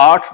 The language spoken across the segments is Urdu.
8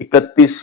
31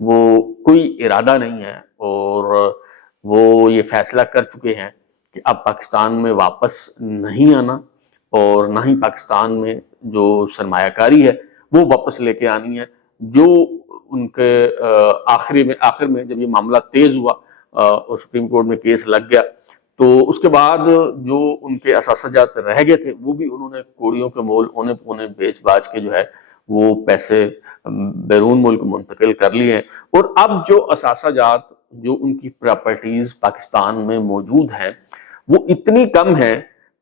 وہ کوئی ارادہ نہیں ہے اور وہ یہ فیصلہ کر چکے ہیں کہ اب پاکستان میں واپس نہیں آنا اور نہ ہی پاکستان میں جو سرمایہ کاری ہے وہ واپس لے کے آنی ہے. جو ان کے آخر میں جب یہ معاملہ تیز ہوا اور سپریم کورٹ میں کیس لگ گیا تو اس کے بعد جو ان کے اثاثہ جات رہ گئے تھے وہ بھی انہوں نے کوڑیوں کے مول اونے پونے بیچ باچ کے جو ہے وہ پیسے بیرون ملک منتقل کر لیے ہیں. اور اب جو اثاثہ جات جو ان کی پراپرٹیز پاکستان میں موجود ہیں وہ اتنی کم ہیں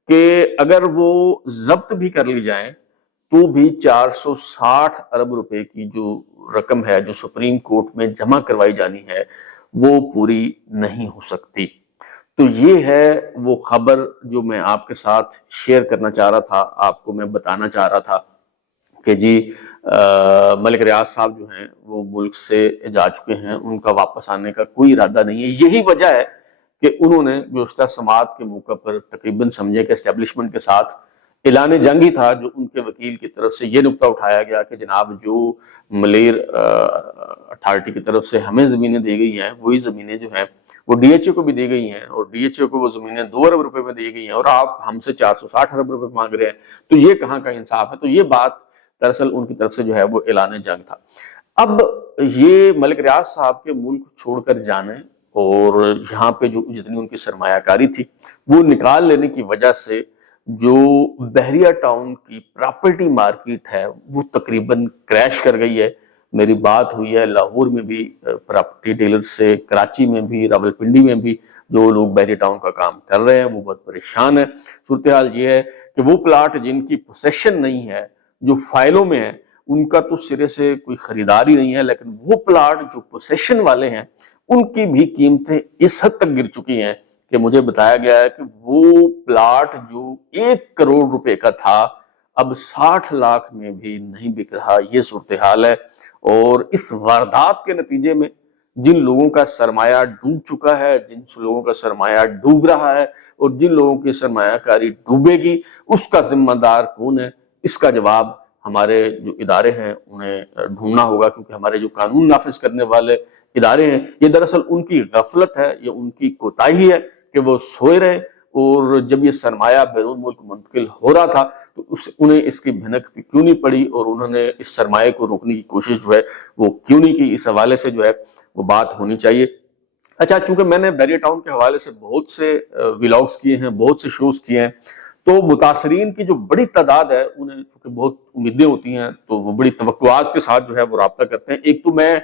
کہ اگر وہ ضبط بھی کر لی جائیں تو بھی 460 ارب روپے کی جو رقم ہے جو سپریم کورٹ میں جمع کروائی جانی ہے وہ پوری نہیں ہو سکتی. تو یہ ہے وہ خبر جو میں آپ کے ساتھ شیئر کرنا چاہ رہا تھا, آپ کو میں بتانا چاہ رہا تھا کہ جی ملک ریاض صاحب جو ہیں وہ ملک سے جا چکے ہیں, ان کا واپس آنے کا کوئی ارادہ نہیں ہے. یہی وجہ ہے کہ انہوں نے گزشتہ سماعت کے موقع پر تقریباً سمجھے کہ اسٹیبلشمنٹ کے ساتھ اعلان جنگ ہی تھا, جو ان کے وکیل کی طرف سے یہ نقطہ اٹھایا گیا کہ جناب جو ملیر اتھارٹی کی طرف سے ہمیں زمینیں دی گئی ہیں وہی زمینیں جو ہیں وہ ڈی ایچ اے کو بھی دی گئی ہیں اور ڈی ایچ اے کو وہ زمینیں 2 ارب روپے میں دی گئی ہیں اور آپ ہم سے 460 ارب روپے مانگ رہے ہیں, تو یہ کہاں کا انصاف ہے. تو یہ بات دراصل ان کی طرف سے جو ہے وہ اعلان جنگ تھا. اب یہ ملک ریاض صاحب کے ملک چھوڑ کر جانے اور یہاں پہ جو جتنی ان کی سرمایہ کاری تھی وہ نکال لینے کی وجہ سے جو بحریہ ٹاؤن کی پراپرٹی مارکیٹ ہے وہ تقریباً کریش کر گئی ہے. میری بات ہوئی ہے لاہور میں بھی پراپرٹی ڈیلر سے, کراچی میں بھی, راولپنڈی میں بھی جو لوگ بحریہ ٹاؤن کا کام کر رہے ہیں وہ بہت پریشان ہیں. صورتحال یہ ہے کہ وہ پلاٹ جن کی پوسیشن نہیں ہے جو فائلوں میں ہیں ان کا تو سرے سے کوئی خریدار ہی نہیں ہے, لیکن وہ پلاٹ جو پوسیشن والے ہیں ان کی بھی قیمتیں اس حد تک گر چکی ہیں کہ مجھے بتایا گیا ہے کہ وہ پلاٹ جو 1 کروڑ روپے کا تھا اب 60 لاکھ میں بھی نہیں بک رہا. یہ صورتحال ہے اور اس واردات کے نتیجے میں جن لوگوں کا سرمایہ ڈوب چکا ہے, جن لوگوں کا سرمایہ ڈوب رہا ہے اور جن لوگوں کی سرمایہ کاری ڈوبے گی اس کا ذمہ دار کون ہے, اس کا جواب ہمارے جو ادارے ہیں انہیں ڈھونڈنا ہوگا, کیونکہ ہمارے جو قانون نافذ کرنے والے ادارے ہیں یہ دراصل ان کی غفلت ہے, یہ ان کی کوتاہی ہے کہ وہ سوئے رہے اور جب یہ سرمایہ بیرون ملک منتقل ہو رہا تھا تو انہیں اس کی بھنک کیوں نہیں پڑی اور انہوں نے اس سرمایہ کو روکنے کی کوشش جو ہے وہ کیوں نہیں کی. اس حوالے سے جو ہے وہ بات ہونی چاہیے. اچھا, چونکہ میں نے بحریہ ٹاؤن کے حوالے سے بہت سے ولاگز کیے ہیں, بہت سے شوز کیے ہیں, تو متاثرین کی جو بڑی تعداد ہے انہیں چونکہ بہت امیدیں ہوتی ہیں تو وہ بڑی توقعات کے ساتھ جو ہے وہ رابطہ کرتے ہیں. ایک تو میں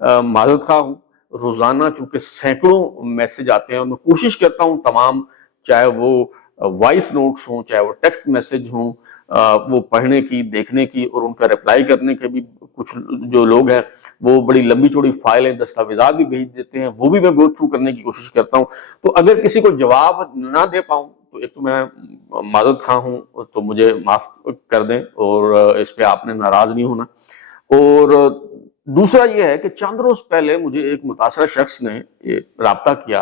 معذرت خواہ ہوں, روزانہ چونکہ سینکڑوں میسج آتے ہیں اور میں کوشش کرتا ہوں تمام, چاہے وہ وائس نوٹس ہوں چاہے وہ ٹیکسٹ میسج ہوں, وہ پڑھنے کی, دیکھنے کی اور ان کا رپلائی کرنے کے بھی کچھ جو لوگ ہیں وہ بڑی لمبی چوڑی فائلیں دستاویزات بھی بھیج دیتے ہیں, وہ بھی میں گو تھرو کرنے کی کوشش کرتا ہوں. تو اگر کسی کو جواب نہ دے پاؤں تو ایک تو میں معذرت خواہ ہوں, تو مجھے معاف کر دیں اور اس پہ آپ نے ناراض نہیں ہونا. اور دوسرا یہ ہے کہ چند روز پہلے مجھے ایک متاثرہ شخص نے رابطہ کیا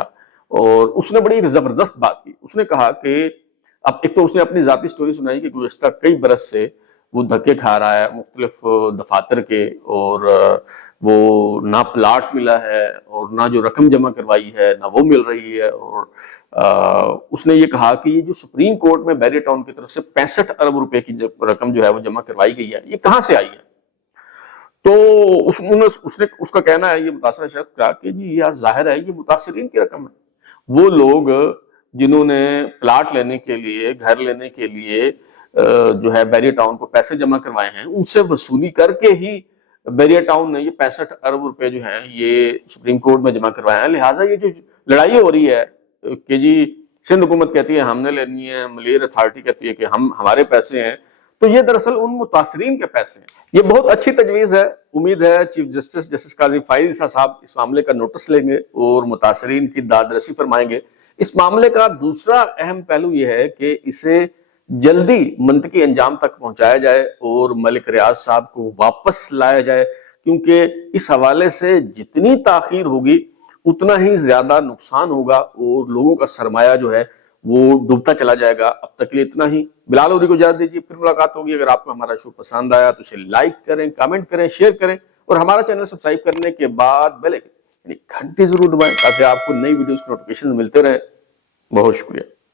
اور اس نے بڑی ایک زبردست بات کی. اس نے کہا کہ اب ایک تو اس نے اپنی ذاتی سٹوری سنائی کہ گزشتہ کئی برس سے وہ دھکے کھا رہا ہے مختلف دفاتر کے اور وہ نہ پلاٹ ملا ہے اور نہ جو رقم جمع کروائی ہے نہ وہ مل رہی ہے. اور اس نے یہ کہا کہ یہ جو سپریم کورٹ میں بحریہ ٹاؤن کی طرف سے 65 ارب روپے کی رقم جو ہے وہ جمع کروائی گئی ہے یہ کہاں سے آئی ہے. تو اس کا کہنا ہے, یہ متاثرہ شخص کا, کہ جی یہ ظاہر ہے یہ متاثرین کی رقم ہے. وہ لوگ جنہوں نے پلاٹ لینے کے لیے, گھر لینے کے لیے جو ہے بحریہ ٹاؤن کو پیسے جمع کروائے ہیں ان سے وصولی کر کے ہی بحریہ ٹاؤن نے یہ 65 ارب روپے جو ہیں یہ سپریم کورٹ میں جمع کروائے ہیں. لہٰذا یہ جو لڑائی ہو رہی ہے کہ جی سندھ حکومت کہتی ہے ہم نے لینی ہے, ملیر اتھارٹی کہتی ہے کہ ہمارے پیسے ہیں, تو یہ دراصل ان متاثرین کے پیسے ہیں. یہ بہت اچھی تجویز ہے. امید ہے چیف جسٹس قاضی فائز عیسیٰ صاحب اس معاملے کا نوٹس لیں گے اور متاثرین کی داد رسی فرمائیں گے. اس معاملے کا دوسرا اہم پہلو یہ ہے کہ اسے جلدی منطقی انجام تک پہنچایا جائے اور ملک ریاض صاحب کو واپس لایا جائے, کیونکہ اس حوالے سے جتنی تاخیر ہوگی اتنا ہی زیادہ نقصان ہوگا اور لوگوں کا سرمایہ جو ہے وہ ڈوبتا چلا جائے گا. اب تک لیے اتنا ہی. بلال لودھی کو اجازت دیجیے, پھر ملاقات ہوگی. اگر آپ کو ہمارا شو پسند آیا تو اسے لائک کریں, کامنٹ کریں, شیئر کریں اور ہمارا چینل سبسکرائب کرنے کے بعد بیل آئکن یعنی گھنٹی ضرور دبائیں تاکہ آپ کو نئی ویڈیوز کی نوٹیفیکیشن ملتے رہیں. بہت شکریہ.